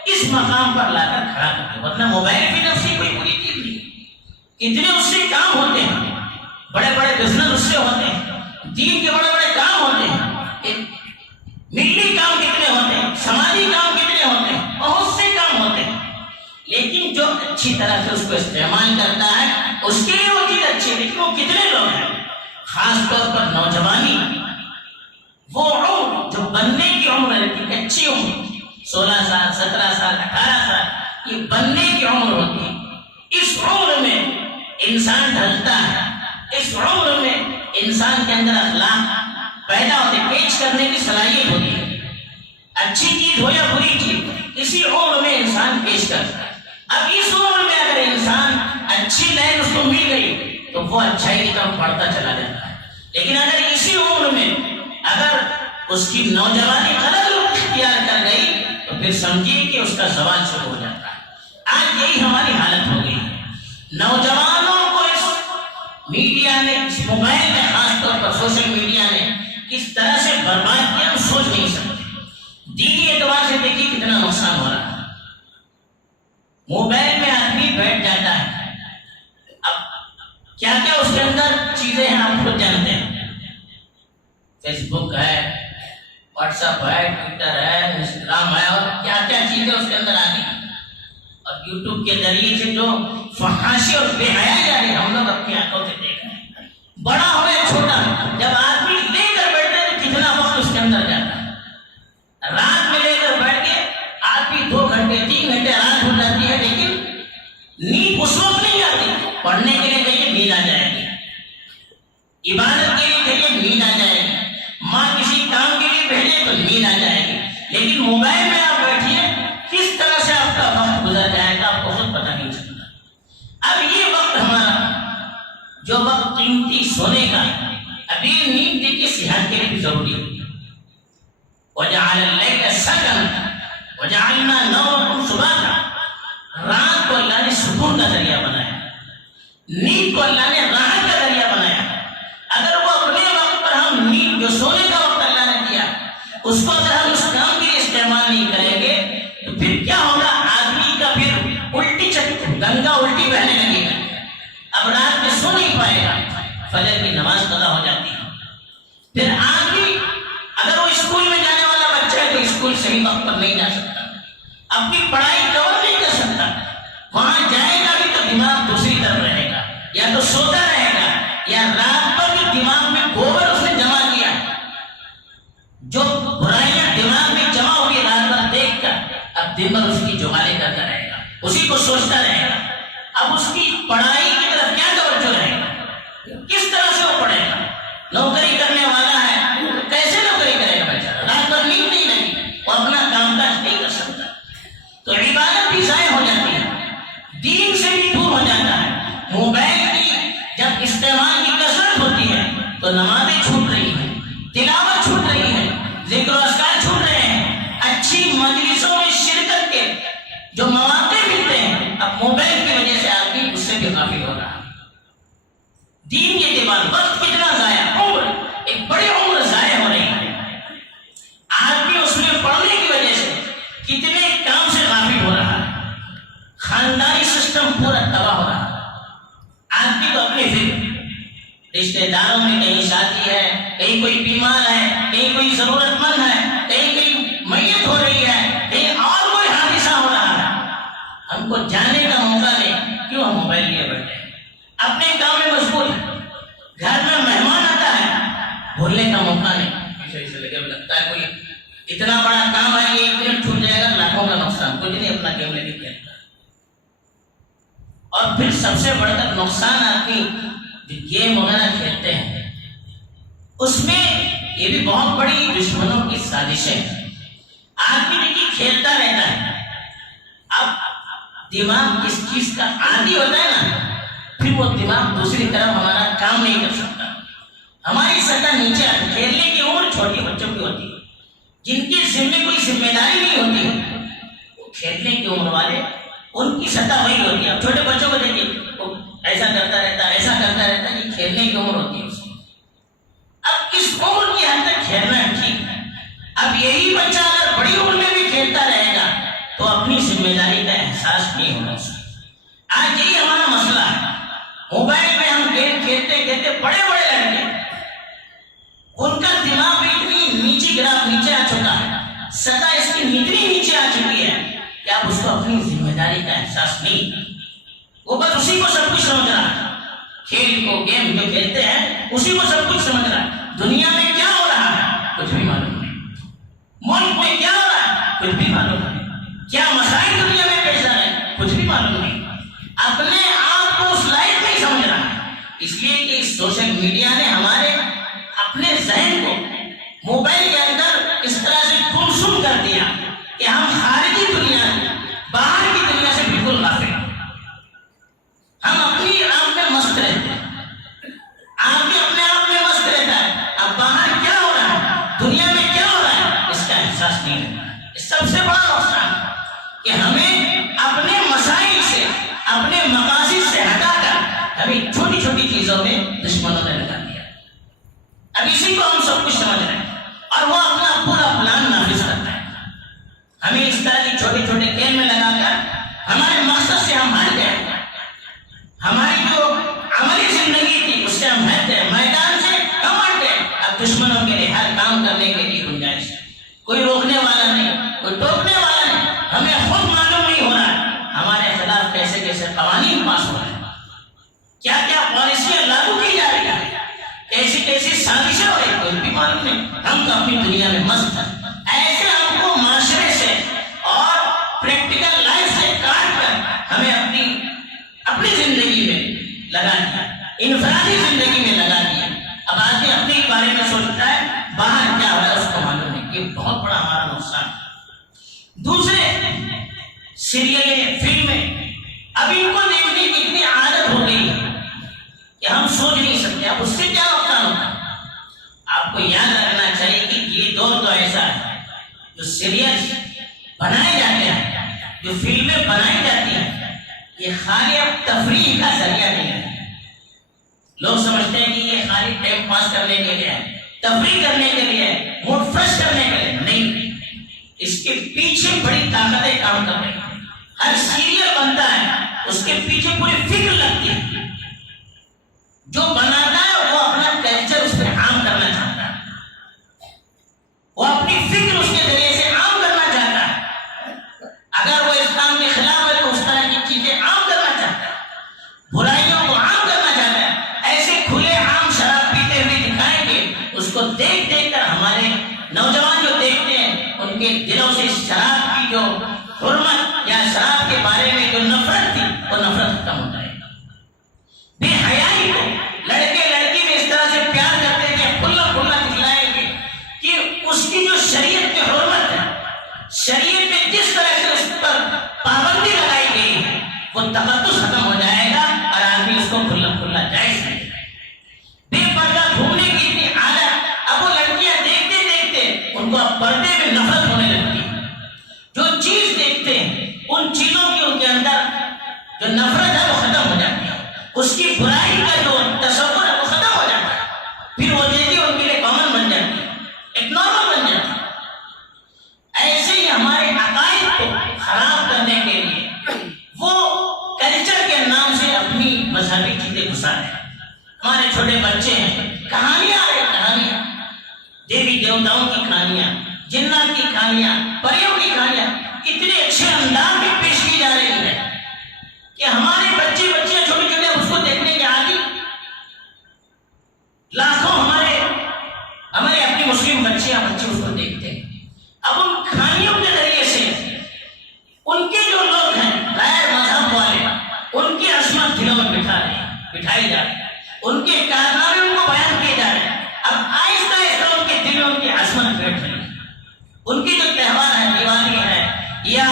اس مقام پر لا کر کھڑا کر دیا، ورنہ موبائل بھی نفسی کوئی بری چیز نہیں۔ اتنے اس سے کام ہوتے ہیں، بڑے بڑے بزنس اس سے ہوتے ہیں، دین کے بڑے بڑے کام ہوتے ہیں، ملی کام کتنے ہوتے ہیں، سماجی کام کتنے ہوتے ہیں، بہت سے کام ہوتے ہیں، لیکن جو اچھی طرح سے اس کو استعمال کرتا ہے اس کے لیے وہ چیز اچھی ہے۔ لیکن وہ کتنے لوگ ہیں، خاص طور پر نوجوانی، وہ عمر جو بننے کی عمر ہے، اچھی عمر 16 سال 17 سال 18 سال، یہ بننے کی عمر ہوتی ہے۔ اس عمر میں انسان ڈھلتا ہے، اس عمر میں انسان کے اندر اخلاق پیدا ہوتے، پیش کرنے کی صلاحیت ہوتی ہے، اچھی چیز ہو یا بری چیز، اسی عمر میں انسان پیش کرتا ہے۔ اب اس عمر میں اگر انسان اچھی لائن اس کو مل گئی تو وہ اچھائی کی طرف بڑھتا چلا جاتا ہے، لیکن اگر اسی عمر میں اگر اس کی نوجوانی غلط رخ اختیار کر گئی تو پھر سمجھیے کہ اس کا زوال شروع ہو جاتا ہے۔ آج یہی ہماری حالت ہو گئی ہے، نوجوانوں کو اس میڈیا نے، اس موبائل نے، خاص طور پر سوشل میڈیا نے کس طرح سے برباد کیا ہم سوچ نہیں سکتے۔ دینی اعتبار سے دیکھیے کتنا نقصان ہو رہا ہے۔ موبائل میں آدمی بیٹھ جاتا ہے، اب کیا کیا اس کے اندر چیزیں ہیں آپ خود جانتے ہیں، فیس بک ہے، واٹس ایپ ہے، ٹویٹر ہے، انسٹاگرام ہے، اور کیا کیا چیزیں اس کے اندر آ گئی، اور یوٹیوب کے ذریعے سے جو فحاشی اور بے حیائی جا رہی ہے ہم لوگ اپنی آنکھوں سے دیکھ رہے ہیں۔ بڑا ہو یا چھوٹا، جب آدمی لے کر بیٹھے تو کتنا وقت اس کے اندر جاتا ہے۔ رات میں لے کر بیٹھ کے آدمی 2 گھنٹے 3 گھنٹے رات ہو جاتی ہے، لیکن نیند اس وقت نہیں آتی۔ پڑھنے کے لیے کہیے نیند آ جائے گی، عبادت کے لیے کہیے نیند آ جائے گی، ماں کسی کام کے لیے بھیجے تو نیند آ جائے گی، لیکن موبائل میں آپ بیٹھیے کس طرح سے آپ کا وقت گزر جائے گا آپ کو خود پتہ نہیں چلتا۔ اب یہ وقت ہمارا جو وقت قیمتی سونے کا، ابھی نیند دیکھیے صحت کے لیے بھی ضروری ہے۔ وَجَعَلَ اللَّيْلَ سَكَنًا وَجَعَلْنَا نَوْمَكُمْ سُبَاتًا، رات کو اللہ نے سکون کا ذریعہ بنایا، نیند کو اللہ نے راحت کا ذریعہ بنایا۔ اگر وہ اپنے وقت پر ہم نیند، جو سونے کا وقت اللہ نے دیا، اس کو اگر ہم اس کام کے لیے استعمال نہیں کریں گے تو پھر کیا ہوگا؟ آدمی کا پھر الٹی گنگا الٹی بہنے لگے گا، اب رات میں سو نہیں پائے گا، فجر کی نماز قضا ہو جاتی ہے۔ پھر آدمی اگر وہ اسکول میں جانے والا بچہ ہے تو اسکول صحیح وقت پر نہیں جا سکتا، اپنی پڑھائی کور نہیں کر سکتا، وہاں جائے گا بھی تو دماغ دوسری طرف رہے گا، یا تو سوتا رہے گا، یا رات پر جو دماغ میں گوبر اس نے جمع کیا، جو برائیاں دماغ میں جمع ہوئی رات بھر دیکھ کر، اب دن بھر اس کی جگالے کرتا رہے گا، اسی کو سوچتا رہے گا۔ اب اس کی پڑھائی کی طرف کیا توجہ رہے گا؟ کس طرح سے وہ پڑھے گا؟ نوکری کرنے والا ہے، کیسے نوکری کرے گا بیچارہ؟ رات بھر نیند نہیں لگی، وہ اپنا کام کاج نہیں کر سکتا، تو عبادت بھی ضائع ہو جاتی ہے، دین سے بھی دور ہو جاتا ہے۔ موبائل کی جب استعمال کی کثرت ہوتی ہے تو نمازیں چھوٹ رہی ہیں، تلاوت چھوٹ رہی ہے، ذکر و اذکار چھوٹ رہے ہیں، اچھی مجلسوں میں شرکت کے جو مواقع ملتے ہیں اب موبائل کی وجہ سے آدمی اس سے بھی غافل ہو رہا ہے۔ دین کے اعتبار وقت کتنا ضائع، عمر، ایک بڑی عمر ضائع ہو رہی ہے، آدمی اس میں پڑھنے کی وجہ سے کتنے کام سے غافل ہو رہا ہے، خاندانی سسٹم پورا تباہ ہو رہا ہے۔ آدمی تو اپنی فکر، رشتے کہیں کوئی بیمار ہے، کہیں کوئی ضرورت مند ہے، کہیں کوئی میت ہو رہی ہے، کہیں اور کوئی حادثہ ہو رہا ہے، ہم کو جانے کا موقع نہیں، کیوں ہم موبائل لیے بیٹھے ہیں، اپنے کام میں مشغول ہیں، گھر میں مہمان آتا ہے، بھولنے کا موقع نہیں، اسے لگتا ہے کوئی اتنا بڑا کام ہے، یہ 1 منٹ چھوٹ جائے گا، لاکھوں کا نقصان، کچھ نہیں، اپنا گیم لے کے کھیلتا ہے۔ اور پھر سب سے بڑھ کر نقصان آپ کی جو گیم وغیرہ کھیلتے ہیں اس میں یہ بھی بہت بڑی دشمنوں کی سازشیں ہیں۔ آدمی دیکھیے کھیلتا رہتا ہے، اب دماغ کس چیز کا عادی ہوتا ہے نا، پھر وہ دماغ دوسری طرف ہمارا کام نہیں کر سکتا، ہماری سطح نیچے آتی ہے۔ کھیلنے کی عمر چھوٹی بچوں کی ہوتی ہے، جن کے ذمہ کوئی ذمہ داری نہیں ہوتی، وہ کھیلنے کی عمر والے ان کی سطح وہی ہوتی ہے۔ اب چھوٹے بچوں کو دیکھیے، وہ ایسا کرتا رہتا ہے، ایسا کرتا رہتا ہے، یہ کھیلنے کی عمر ہوتی ہے اس کی۔ اب اس عمر کی حد تک کھیلنا ٹھیک ہے۔ اب یہی بچہ اگر بڑی عمر میں بھی کھیلتا رہے گا تو اپنی ذمہ داری کا احساس نہیں ہوگا اس کو۔ آج یہی ہمارا مسئلہ ہے، موبائل میں ہم گیم کھیلتے کھیلتے بڑے بڑے لڑکے، ان کا دماغ بھی اتنی نیچے آ چکا ہے، سطح اس کی اتنی نیچے آ چکی ہے کہ اب اس کو اپنی ذمہ داری کا احساس نہیں، وہ بس اسی کو سب کچھ سمجھ رہا ہے، کھیل کو گیم جو کھیلتے ہیں اسی کو سب کچھ سمجھ رہا ہے۔ دنیا میں کیا ہو رہا ہے کچھ بھی معلوم نہیں، ملک میں کیا ہو رہا ہے کچھ بھی معلوم نہیں، کیا مسائل دنیا میں پیش آ رہے ہیں کچھ بھی معلوم نہیں، اپنے آپ کو اس لائق نہیں سمجھ رہا ہے۔ اس لیے کہ سوشل میڈیا نے ہمارے اپنے ذہن کو موبائل کے اندر اس طرح سے گمسم کر دیا کہ ہم خارجی دنیا، باہر کی دنیا سے بالکل غافل ہیں۔ ہم اپنی آپ میں مست رہتے ہیں، آدمی اپنے آپ میں مست رہتا ہے، اب باہر کیا ہو رہا ہے، دنیا میں کیا ہو رہا ہے، اس کا احساس نہیں رہتا ہے۔ اس سب سے بڑا نقصان کہ ہمیں اپنے مسائل سے، اپنے مقاصد سے ہٹا کر ہمیں چھوٹی چھوٹی چیزوں میں دشمنوں نے لگا دیا۔ اب اسی کو ہم سب کچھ سمجھ رہے ہیں اور وہ اپنا پورا پلان نافذ کرتا ہے، ہمیں اس طرح کی چھوٹے چھوٹے کھیل میں لگا کر ہمارے مقصد سے ہم ہٹ گئے، ہماری جو عملی زندگی تھی اس سے ہم ہٹ گئے، میدان سے ہم ہٹ گئے۔ اب دشمنوں کے لیے ہر کام کرنے کے لیے گنجائش ہے، کوئی روکنے والا نہیں، کوئی ٹوکنے والا نہیں، ہمیں خود معلوم نہیں ہو رہا ہے ہمارے خلاف کیسے کیسے قوانین پاس ہو رہے ہیں، کیا کیا پالیسیاں لاگو کی جا رہی ہیں، کیسی کیسی سازشیں ہو رہی ہیں، کوئی بھی معلوم نہیں۔ ہم تو اپنی دنیا میں مست ہیں۔ ایسے ہم کو معاشرے سے اور پریکٹیکل لائف سے کاٹ کر ہمیں اپنی زندگی میں لگا دیا، انفرادی زندگی میں لگا دیا۔ اب آدمی اپنے بارے میں سوچتا ہے، باہر کیا ہو رہا ہے اس کو معلوم نہیں۔ یہ بہت بڑا ہمارا نقصان ہے۔ دوسرے سیریلیں، فلمیں، اب ان کو دیکھنے کی اتنی عادت ہو گئی ہے کہ ہم سوچ نہیں سکتے اب اس سے کیا نقصان ہوتا ہے۔ آپ کو یاد رکھنا چاہیے کہ یہ دور تو ایسا ہے، جو سیریل بنائے جاتے ہیں، جو فلمیں بنائی جاتی ہیں، یہ خالی اب تفریح کا ذریعہ نہیں ہے۔ لوگ سمجھتے ہیں کہ یہ خالی ٹائم پاس کرنے کے لیے ہے، تفریح کرنے کے لیے، موڈ فریش کرنے کے لیے نہیں، اس کے پیچھے بڑی طاقتیں کام کر رہی ہیں۔ ہر سیریل بنتا ہے اس کے پیچھے پوری فکر لگتی ہے، جو بناتا ہے وہ اپنا کلچر اس پہ عام کرنا چاہتا ہے، وہ اپنی فکر اس کے ذریعے سے عام کرنا چاہتا ہے۔ اگر وہ اسلام کے خلاف ہے تو اس طرح کی چیزیں عام کرنا چاہتا ہے، برائیوں کو عام کرنا چاہتا ہے۔ ایسے کھلے عام شراب پیتے ہوئے دکھائیں گے، اس کو دیکھ دیکھ کر ہمارے نوجوان جو دیکھتے ہیں ان کے دلوں سے شراب کی جو حرمت یا شراب کے بارے میں جو نفرت تھی وہ نفرت ختم ہو جائے گا۔ بے حیائی کو لڑکے لڑکی میں اس طرح سے پیار کرتے تھے، کھلا کھلا دکھلائیں گے کہ اس کی جو شریعت کی حرمت ہے، شریعت میں جس طرح سے اس پر پابندی لگائی گئی ہے وہ تقدس ختم ہو جائے گا اور آدمی اس کو کھلا کھلا جائز کرے گا۔ بے پردہ گھومنے کی اتنی عادت، اب وہ لڑکیاں دیکھتے دیکھتے ان کو اب پردے میں نفرت ہونے لگتی ہے۔ دیوتاؤں کی کہانیاں، جنات کی کہانیاں، پریوں کی کہانیاں اتنے اچھے انداز میں پیش کی جا رہی ہے کہ ہمارے بچے بچیاں چھوٹے چھوٹے اس کو دیکھنے کے عادی، لاکھوں ہمارے اپنی مسلم بچے اس کو دیکھتے ہیں۔ اب ان کہانیوں کے ذریعے سے ان کے جو لوگ ہیں غیر مذہب والے، ان کی عظمت دلوں میں بٹھائی جا رہی ہے، ان کے کارنامے ان کو بیان کیے جا رہے ہیں۔ اب آہستہ آہستہ ان کے دلوں کی عظمت بیٹھ رہی ہے۔ ان کی جو تہوار ہے، دیوالی ہے یا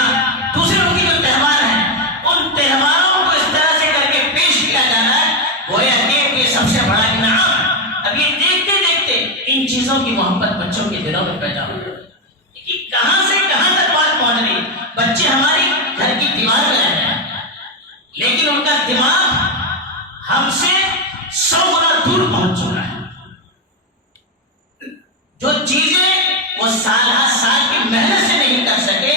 دوسرے ان کی جو تہوار ہیں، ان تہواروں کو اس طرح سے کر کے پیش کیا جا رہا ہے گویا کہ یہ سب سے بڑا انعام ہے۔ اب یہ دیکھتے دیکھتے ان چیزوں کی محبت بچوں کے دلوں میں پیدا ہو کہ کہاں سے کہاں تک بات پہنچ رہی ہے۔ بچے ہماری گھر کی دیوار میں رہ رہے ہیں لیکن ان کا دماغ ہم سے 100 گنا دور پہنچ چکا ہے۔ جو چیزیں وہ سال کی محنت سے نہیں کر سکے،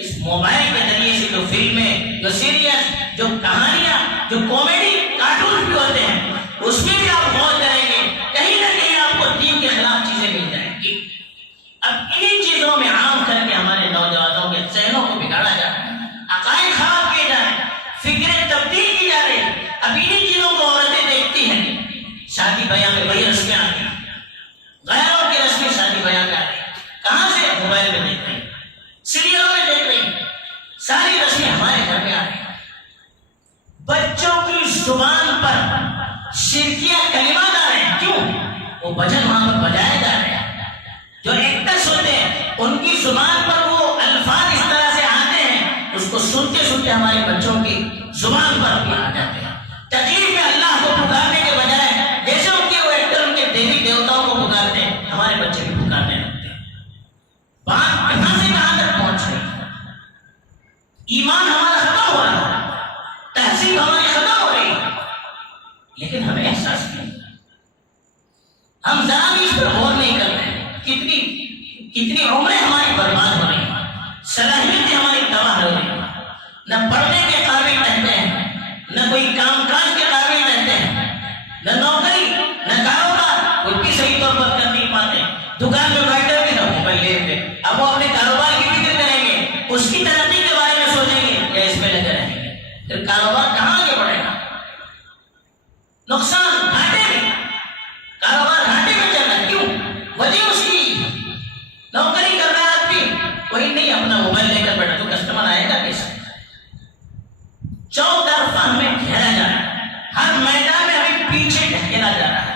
اس موبائل کے ذریعے سے جو فلمیں، جو سیریل، جو کہانیاں، جو کامیڈی کارٹون بھی ہوتے ہیں، اس میں بھی آپ غور کریں گے کہیں نہ کہیں آپ کو دین کے خلاف چیزیں مل جائیں گی۔ اب انہیں چیزوں میں عام کر کے ہمارے نوجوانوں کے ذہنوں کو بگاڑا جا رہا ہے، عقائد خراب کیے جا رہے ہیں، فکریں تبدیل کی جا رہی ہیں۔ اب انہیں چیزوں کو عورتیں دیکھتی ہیں، شادی بیاہ میں وہی رسمیں آتی ہیں، غیروں کی رسمیں شادی بیاہ میں آتی ہیں، کہاں سے؟ موبائل میں دیکھ رہی، سیریلوں میں دیکھ رہی، ساری رسمیں ہمارے گھر میں آ رہی ہیں۔ بچوں کی زبان پر شرکیہ کلمات آ رہے ہیں، کیوں؟ وہ بھجن وہاں پر بجائے جا رہے ہیں۔ جو ایکٹرس ہوتے ہیں ان کی زبان پر وہ الفاظ اس طرح سے آتے ہیں، اس کو سنتے سنتے ہمارے بچوں کی زبان پر بھی آ جاتے ہیں۔ تقریر میں اللہ کو پکارنے کے بجائے جیسے ان کے وہ ایکٹر ان کے دیوی دیوتاؤں کو پکارتے ہیں، ہمارے بچے بھی پکارنے لگتے ہیں۔ بات کہاں سے کہاں تک پہنچ رہی ہے؟ ایمان ہمارا ختم ہو رہا ہے، تہذیب ہماری ختم ہو رہی ہے، لیکن ہمیں احساس نہیں، ہم ذرا بھی اس پر غور نہیں کر رہے ہیں۔ کتنی عمریں ہماری برباد ہو رہی ہیں، صلاحیتیں ہماری تباہ ہو رہی ہیں، نہ پڑھنے کے قابل رہتے ہیں، نہ کوئی کام کاج کے قابل رہتے ہیں، نہ نوکری نہ کاروبار، وہ بھی صحیح طور پر کر نہیں پاتے، دکان میں بیٹھے ہوئے نہ موبائل لے ہوئے۔ اب وہ اپنے کاروبار کی فکر کریں گے، اس کی ترقی کے بارے میں سوچیں گے یا اس میں لگے رہیں گے، پھر کاروبار کہاں آگے بڑھے گا؟ نقصان، گھاٹے میں، کاروبار گھاٹے میں چل رہا ہے، کیوں؟ وجہ اس کی نوکری کر رہا ہے آدمی، وہی نہیں اپنا موبائل لے کر بیٹھا تو کسٹمر آئے گا کیسے؟ چوک طرفہ ہمیں گھیرا جا رہا ہے، ہر میدان میں ہمیں پیچھے ڈھکیلا جا رہا ہے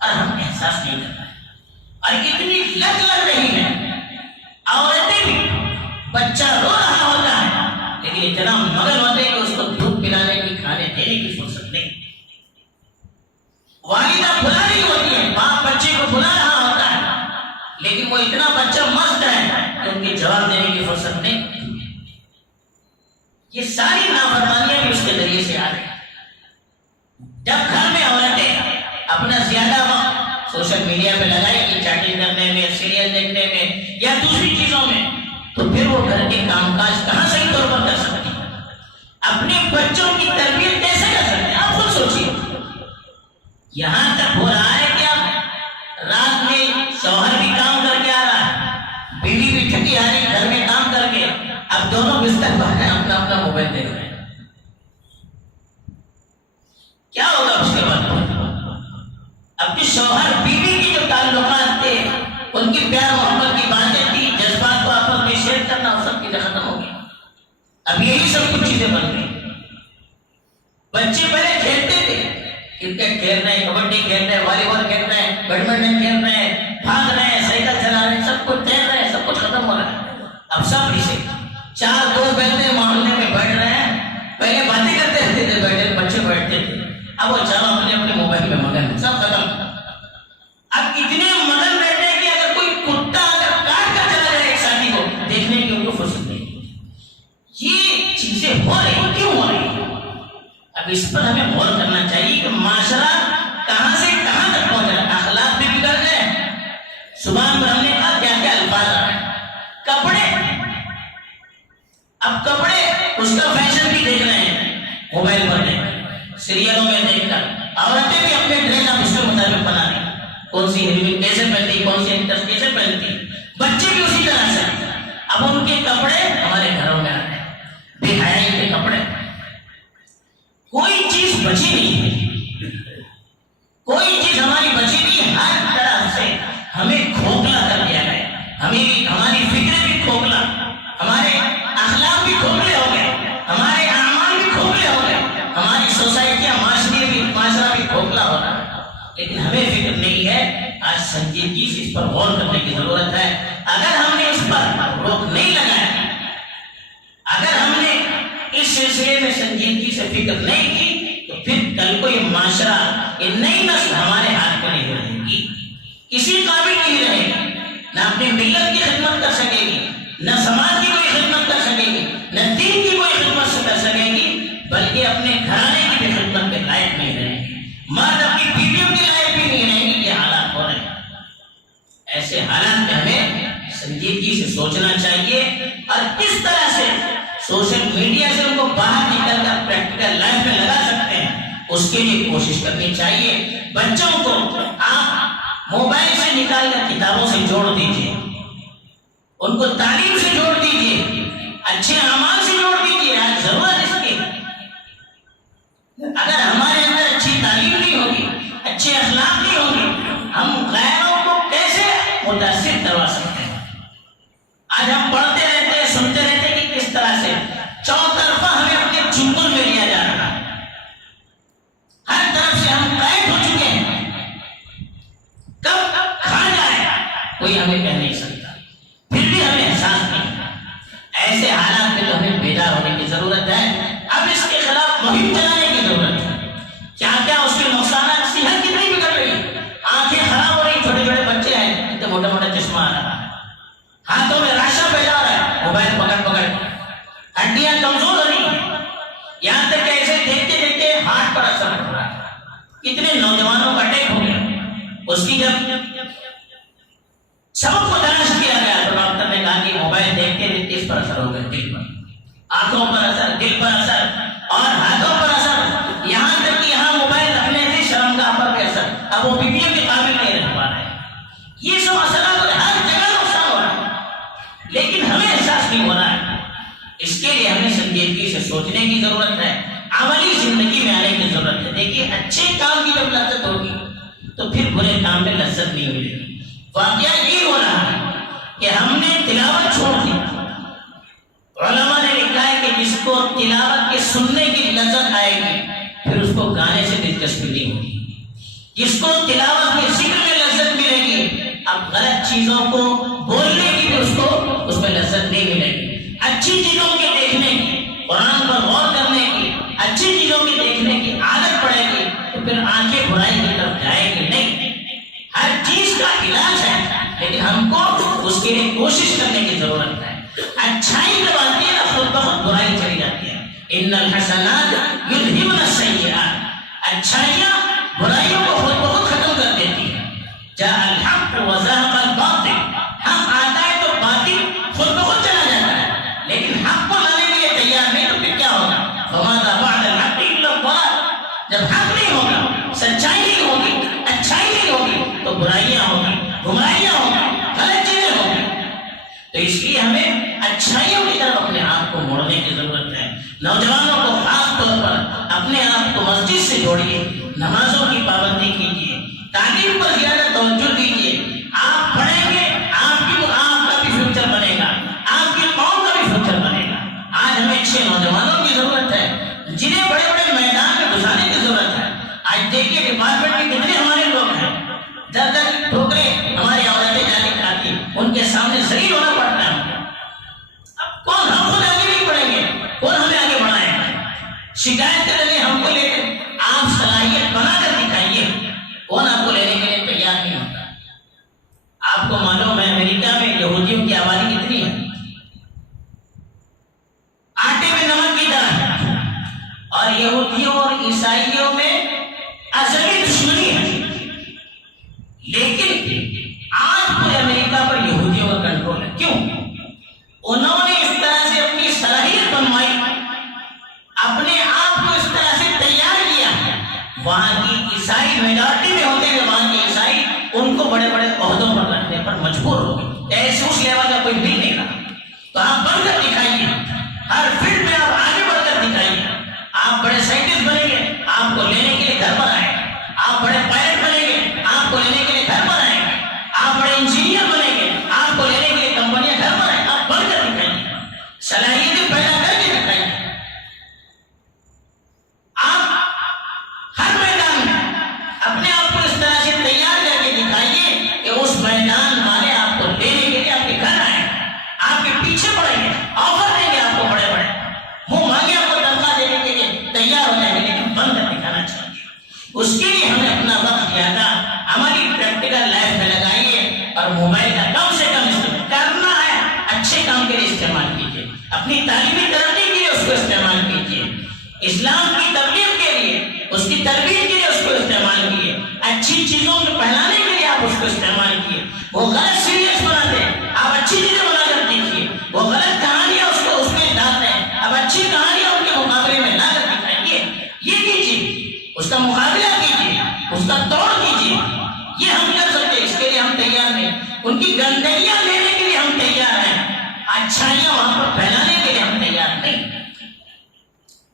اور ہم احساس نہیں کر رہے ہیں۔ اور اتنی لگ رہی ہے، عورتیں بھی، بچہ رو رہا ہوتا ہے لیکن اتنا مگن ہوتے ہیں کہ اس کو دودھ پلانے کی، کھانے دینے کی فرصت نہیں۔ والدہ بلا رہی ہوتی ہے، باپ بچے کو بلا رہا ہوتا ہے لیکن وہ اتنا بچہ مست ہے کہ ان کے جواب دینے کی فرصت نہیں۔ یہ ساری نافرمانیاں بھی اس کے ذریعے سے آ رہی ہیں۔ جب گھر میں عورتیں اپنا زیادہ وقت سوشل میڈیا پہ لگائے گی، چیٹنگ کرنے میں، سیریل دیکھنے میں یا دوسری چیزوں میں، تو پھر وہ گھر کے کام کاج کہاں صحیح طور پر کر سکتی ہیں؟ اپنے بچوں کی تربیت کیسے کر سکتے ہیں؟ آپ خود سوچیے۔ یہاں تک ہو رہا ہے کہ اب رات میں شوہر بھی کام کر کے آ رہا ہے، بیوی بھی تھکی آ رہی ہے گھر میں کام کر کے، اب دونوں بستر پر ہیں، اپنا اپنا موبائل دیکھ رہے ہیں۔ کیا ہوگا اس کے بعد؟ اب جو شوہر بیوی کی جو تعلقات تھے، ان کی پیار محبت کی باتیں تھی، جذبات کو آپس میں شیئر کرنا، وہ سب چیزیں ختم ہو گئی۔ اب یہی سب کچھ چیزیں بن گئی۔ بچے پہلے کھیلتے تھے، کرکٹ کھیل رہے ہیں، کبڈی کھیل رہے ہیں، والی بال کھیل رہے ہیں، بیڈمنٹن کھیل رہے ہیں، بھاگ رہے ہیں، سائیکل چلا رہے ہیں، سب کچھ تیر رہے ہیں، سب کچھ ختم ہو رہا ہے۔ اب سب پیچھے، چار دوست بیٹھتے ہیں، محلے میں بیٹھ رہے ہیں، پہلے باتیں کرتے رہتے تھے، بیٹھے بچے بیٹھتے تھے، اب وہ چاروں اپنے اپنے موبائل میں مگن ہیں، سب ختم۔ اب اتنے مگن رہتے ہیں کہ اگر کوئی کتا اگر کاٹ کر چلا جائے ایک ساتھی کو، دیکھنے کی ان کو فرصت نہیں۔ یہ چیزیں ہو رہی، کیوں ہو رہی؟ اب اس پر ہمیں غور کرنا چاہیے کہ معاشرہ کہاں سے کہاں تک پہنچ رہا ہے۔ اخلاق بھی بگڑ گئے، زبان پر ہم نے کہا کیا کیا الفاظ آ رہے ہیں۔ کپڑے، اب کپڑے اس کا فیشن بھی دیکھ رہے ہیں، موبائل پر دیکھ رہے ہیں، سیریلوں میں دیکھ کر عورتیں بھی اپنے ڈریس اب اس کے مطابق بنا رہی ہیں، کون سی ہیروین کیسے پہنتی، کون سی ایکٹریس کیسے پہنتی۔ کپڑے ہمارے گھروں میں آ رہے ہیں، بے حیائی کے کپڑے. کوئی چیز بچی نہیں ہے، کوئی چیز ہماری بچی نہیں. ہر طرح سے ہمیں کھوکھلا کر دیا گیا. ہماری فکریں بھی کھوکھلا، ہمارے اخلاق بھی کھوکھلے ہو گئے، ہمارے اعمال بھی کھوکھلے ہو گئے، ہماری سوسائٹیاں معاشرہ بھی کھوکھلا ہو رہا ہے. لیکن ہمیں فکر نہیں ہے. آج سنجیدگی سے اس پر غور کرنے کی ضرورت ہے. اگر ہم نے اس پر روک نہیں لگایا، اگر ہم نے اس سلسلے میں سنجیدگی سے فکر نہیں کی، تو پھر کل کو یہ معاشرہ، یہ نئی نسل ہمارے ہاتھ میں نہیں رہے گی، کسی قابل نہیں رہے گی. نہ اپنی ملت کی خدمت کر سکے گی، نہ سماج کی کوئی خدمت کر سکے گی، نہ دین کی کوئی خدمت کر سکے گی، بلکہ اپنے گھرانے کی بھی خدمت کے لائق نہیں رہے گی. مرد اپنی بیویوں کے لائق بھی نہیں رہیں گے. یہ حالات ہو رہے ہیں. ایسے حالات میں ہمیں سنجیدگی سے سوچنا چاہیے اور کس طرح سے سوشل میڈیا سے ان کو باہر نکل کر پریکٹیکل لائف میں لگا سکتے ہیں، اس کے لیے کوشش کرنی چاہیے. بچوں کو آپ موبائل سے نکال کر کتابوں سے جوڑ دیجیے، ان کو تعلیم سے جوڑ دیجیے، اچھے اعمال سے جوڑ دیجیے. آج ضرورت اس کی. اگر ہمارے اندر اچھی تعلیم نہیں ہوگی، اچھے اخلاق نہیں ہوگی، ہم غیروں کو کیسے متاثر کروا سکتے ہیں؟ آج ہم پڑھتے رہتے ہیں، سنتے رہتے ہیں کہ کس طرح سے چوطرفہ ہمیں اپنے چنگل میں لیا جا رہا ہے. ہر طرف سے ہم قید ہو چکے ہیں. کب کھا جائے کوئی ہمیں کہہ نہیں سکتا، پھر بھی ہمیں احساس نہیں. ایسے حالات میں تو ہمیں بیدار ہونے کی ضرورت ہے. اب اس کے خلاف مہم چلانے کی ضرورت ہے. کیا اس کے نقصانات، صحت کتنی بگڑ رہی ہے، آنکھیں خراب ہو رہی، چھوٹے چھوٹے بچے ہیں اتنے موٹا موٹا چشمہ آ رہا ہے، ہاتھوں میں راشا پیدا ہو رہا ہے، موبائل پکڑ پکڑ، ہڈیاں کمزور ہو رہی ہیں. یہاں تک کہ ایسے دیکھتے دیکھتے ہارٹ پر اثر پڑ رہا ہے. کتنے نوجوانوں کا اٹیک ہو گیا. اس کی جب سبب کو تلاش کیا گیا تو ڈاکٹر نے کہا کہ موبائل دیکھتے دیکھتے اس پر اثر ہو گیا، دل پر، آنکھوں پر اثر، دل پر اثر اور ہاتھوں پر اثر. یہاں تک کہ یہاں موبائل رکھنے سے شرمگاہ پر بھی اثر. اب وہ بیویوں کے قابل نہیں رہ پا رہے. یہ سب اثرات ہر جگہ نقصان ہو رہا ہے، لیکن ہمیں احساس نہیں ہو رہا ہے. اس کے لیے ہمیں سنجیدگی سے سوچنے کی ضرورت ہے، عملی زندگی میں آنے کی ضرورت ہے. دیکھیے اچھے کام کی جب لذت ہوگی تو پھر برے کام میں لذت نہیں ملے گی. واقعہ یہ ہو رہا ہے کہ ہم نے تلاوت چھوڑ دی. علماء نے لکھا ہے کہ جس کو تلاوت کے سننے کی لذت آئے گی پھر اس کو گانے سے دلچسپی نہیں ہوگی. جس کو تلاوت کے ذکر میں لذت ملے گی، اب غلط چیزوں کو بولنے کی بھی اس میں لذت نہیں ملے گی. اچھی چیزوں کے دیکھنے کی، قرآن پر غور کرنے کی، اچھی چیزوں کے دیکھنے کی عادت پڑے گی تو پھر آنکھیں برائی کی طرف جائے گی نہیں. ہر چیز کا علاج ہے، لیکن ہم کو اس کے لیے کوشش کرنے کی ضرورت ہے. اچھائی جب آتی ہے نا خود بخود برائی چلی جاتی ہے. ان الحسنات یذہبن السیئات. اچھائیاں برائیوں کو خود بخود ختم کر دیتی ہے. جاء الحق وزهق الباطل. حق آتا ہے تو باطل خود بخود چلا جاتا ہے، لیکن حق کو لانے کے لیے تیار نہیں تو پھر کیا ہوگا؟ فماذا بعد الحق الا الضلال. جب حق نہیں ہوگا، سچائی نہیں ہوگی، اچھائی نہیں ہوگی تو برائیاں ہوگی، گمراہیاں ہوگی، غلط چیزیں ہوگی. تو اس لیے ہمیں اچھائیوں کی طرف اپنے آپ کو موڑنے کی ضرورت ہے. نوجوانوں کو خاص طور پر اپنے آپ کو مسجد سے جوڑیے، نمازوں کی پابندی کیجیے، تعلیم پر زیادہ توجہ دیجیے. آپ پڑھیں گے، آپ کا بھی فیوچر بنے گا، آپ کی قوم کا بھی فیوچر بنے گا. آج ہمیں اچھے نوجوانوں کی ضرورت ہے جنہیں بڑے بڑے میدان میں گھسانے کی ضرورت ہے. آج دیکھیے ڈپارٹمنٹ میں کتنے ہمارے لوگ ہیں، در در ٹھوکریں ہماری عورتیں جانے کھاتی، ان کے سامنے ذلیل ہونا پڑتا ہے. اب کون، ہم خود آگے نہیں بڑھیں گے، کون ہمیں آگے بڑھائے گا؟ شکایت کریں گے ہم کو لے کر، آپ صلاحیت بنا کر دکھائیے، کون آپ کو لینے کے لیے تیار نہیں ہوتا. آپ کو معلوم ہے امریکہ میں یہودیوں کی آبادی کتنی ہے؟ آٹے میں نمک کی طرح ہے. اور یہودیوں اور عیسائیوں میں ازلی دشمنی ہے. لیکن آج پورے امریکہ پر یہودیوں کا کنٹرول ہے. کیوں؟ انہوں نے اس طرح سے اپنی صلاحیت بنوائی، اپنے آپ کو اس طرح سے تیار کیا. وہاں کی عیسائی میجارٹی میں ہوتے ہوئے وہاں کے عیسائی ان کو بڑے بڑے عہدوں پر رکھنے پر مجبور ہو گئے. ایسے اس لیول کا کوئی مل نہیں رہا. تو آپ بن کر اور موبائل کا کم سے کم استعمال کرنا ہے، اچھے کام کے لیے استعمال کیجیے، اپنی تعلیمی ترقی کے لیے اس کو استعمال کیجیے، اسلام کی تبلیغ کے لیے، اس کی تربیت کے لیے اس کو استعمال کیجیے، اچھی چیزوں کو پھیلانے کے لیے آپ اس کو استعمال کیے۔ وہ غلط سیریز بناتے ہیں، آپ اچھی چیزیں بنا کر دیکھیے، وہ غلط کہانیاں اس میں ڈالتے ہیں، اب اچھی کہانیاں ان کے مقابلے میں لا کر دکھائیے، یہ کیجیے، اس کا مقابلہ کیجیے، اس کا توڑ کیجیے، یہ ہم کر سکتے ہیں، اس کے لیے ہم تیار نہیں، ان کی گندگیاں لینے کے لیے ہم تیار ہیں، اچھائیاں وہاں پر پھیلانے کے لیے ہم تیار نہیں۔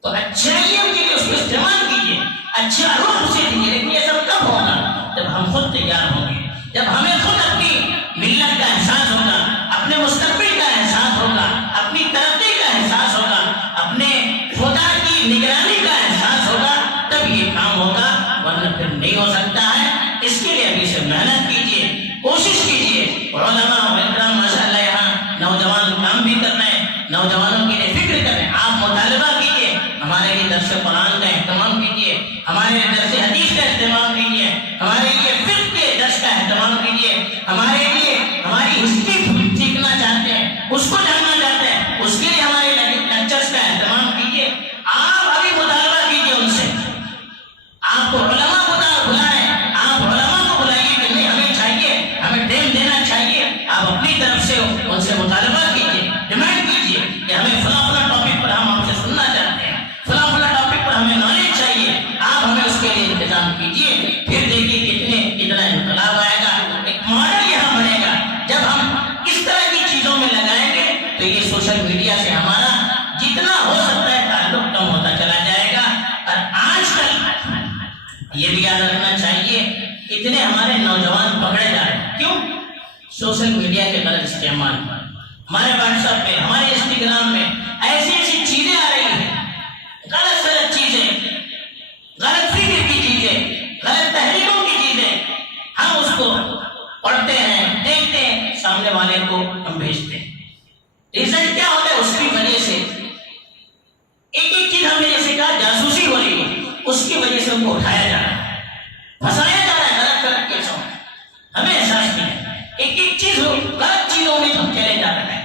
تو اچھائیوں کے لیے اس کو استعمال کیجیے، اچھا روح اسے دیجیے، لیکن یہ سب کب ہوگا؟ جب ہم خود تیار ہوں گے، جب ہمیں خود اپنی ملت کا احساس ہوگا، اپنے مستقبل کا احساس ہوگا، اپنی ترقی کا احساس ہوگا، اپنے خدا کی نگرانی کا احساس ہوگا، تب یہ کام ہوگا، ورنہ پھر نہیں ہو سکتا ہے۔ اس کے لیے ابھی سے محنت کیجیے، کوشش کیجیے۔ علماء و اکرام ماشاء اللہ یہاں نوجوان کام بھی کر رہے ہیں، نوجوانوں کے لیے فکر کریں، آپ مطالبہ کیجیے، ہمارے لیے درس قرآن کا اہتمام کیجیے، ہمارے لیے درس حدیث کا اہتمام کیجیے، ہمارے لیے فقہ کے درس کا اہتمام کیجیے، ہمارے لیے ہماری ہسٹری سیکھنا چاہتے ہیں، اس کو جاننا چاہتے ہیں، اس کے لیے ہمارے لیکچرز کا اہتمام کیجیے۔ آپ ابھی مطالبہ کیجیے ان سے، آپ کو علماء بلائیں، آپ علماء کو بلائیے کہ نہیں ہمیں چاہیے، ہمیں ٹائم دینا چاہیے، آپ اپنی طرف سے ان سے مطالبہ کیجیے، ڈیمانڈ کیجیے کہ ہمیں فلاں فلاں ٹاپک پر ہم آپ سے سننا چاہتے ہیں، فلاں فلاں ٹاپک پر ہمیں نالج چاہیے، آپ ہمیں اس کے لیے انتظام کیجیے۔ پھر دیکھیے کتنا انقلاب آئے گا، ایک ماڈل یہاں بنے گا۔ جب ہم اس طرح کی چیزوں میں لگائیں گے تو یہ سوشل میڈیا سے ہمارا جتنا ہو سکتا ہے تعلق کم ہوتا چلا جائے گا۔ اور آج کل یہ بھی یاد رکھنا چاہیے، اتنے ہمارے نوجوان پکڑے جا رہے ہیں، کیوں؟ سوشل میڈیا کے غلط استعمال، ہمارے واٹس ایپ میں، ہمارے انسٹاگرام میں ایسی ایسی چیزیں آ رہی ہیں، غلط چیزیں، غلط فکر کی چیزیں، غلط تحریکوں کی چیزیں، ہم اس کو پڑھتے ہیں، دیکھتے ہیں، سامنے والے کو ہم بھیجتے ہیں۔ ریزلٹ کیا ہوتا ہے؟ اس کی وجہ سے ایک ایک چیز ہم نے جیسے کہا جاسوسی ہو رہی ہے، اس کی وجہ سے ان کو اٹھایا جا رہا ہے، پھنسایا جا رہا ہے غلط کیسوں میں، ہمیں احساس نہیں ہے، ایک ایک چیز غلط چیزوں میں ہم چلے جا رہے ہیں۔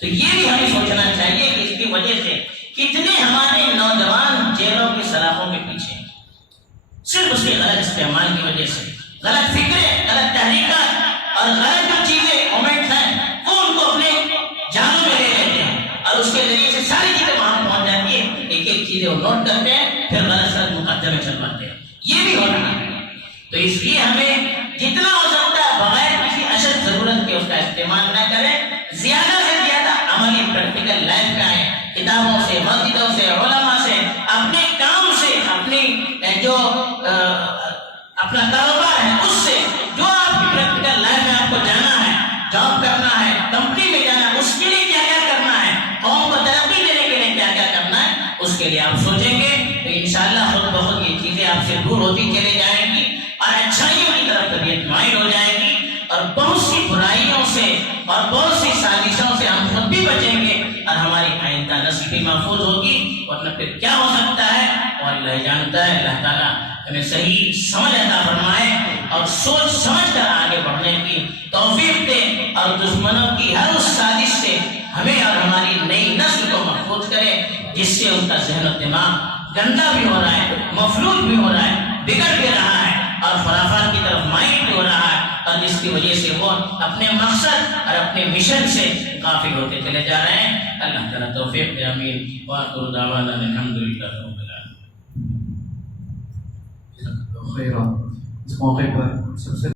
تو یہ بھی ہمیں سوچنا چاہیے کہ اس کی وجہ سے کتنے ہمارے نوجوان جیلوں کی سلاخوں کے پیچھے، صرف اس کے غلط استعمال کی وجہ سے، غلط فکریں، غلط تحریکات اور غلط جو چیزیں مومنٹس ہیں وہ ان کو اپنے جانوں میں لے لیتے ہیں، اور اس کے ذریعے سے ساری چیزیں وہاں پہنچ جاتی ہیں، ایک ایک چیزیں وہ نوٹ کرتے ہیں، پھر غلط مقدمے چلواتے ہیں، یہ بھی ہو رہا ہے۔ تو اس لیے ہمیں جتنا ہو سکتا ہے بغیر کسی اشد ضرورت کے اس کا استعمال نہ کریں، زیادہ سے زیادہ عملی پریکٹیکل لائف میں آئیں، کتابوں سے، مسجدوں سے، علماء سے، اپنے کام سے، اپنی جو اپنا کاروبار ہے اس سے، جو آپ کی پریکٹیکل لائف میں آپ کو جانا ہے، جاب کرنا ہے، کمپنی میں جانا ہے، اس کے لیے کیا کیا کرنا ہے، قوم کو ترقی دینے کے لیے کیا کیا کرنا ہے، اس کے لیے آپ سوچیں گے تو انشاءاللہ خود بخود یہ چیزیں آپ سے دور ہوتی چلی جائیں گی، اور اچھائیوں کی طرف طبیعت مائل ہو جائے گی، اور بہت سی برائیوں سے اور بہت سی سازشوں سے ہم خود بھی بچیں گے، اور ہماری آئندہ نسل بھی محفوظ ہوگی، ورنہ پھر کیا ہو سکتا ہے اور اللہ جانتا ہے۔ اللہ تعالیٰ ہمیں صحیح سمجھ عطا فرمائے اور سوچ سمجھ کر آگے بڑھنے کی توفیق دے، اور دشمنوں کی ہر اس سازش سے ہمیں اور ہماری نئی نسل کو محفوظ کرے، جس سے ان کا ذہن و دماغ گندا بھی ہو رہا ہے، مفلوج بھی ہو رہا ہے، بگڑ بھی رہا ہے، اور خرافات کی طرف مائل بھی ہو رہا ہے، اور جس کی وجہ سے وہ اپنے مقصد اور اپنے مشن سے غافل ہوتے چلے جا رہے ہیں۔ اللہ تعالیٰ توفیق دے، آمین۔ وآخر دعوانا الحمدللہ رب العالمین۔ خیرہ، اس موقع پر سب سے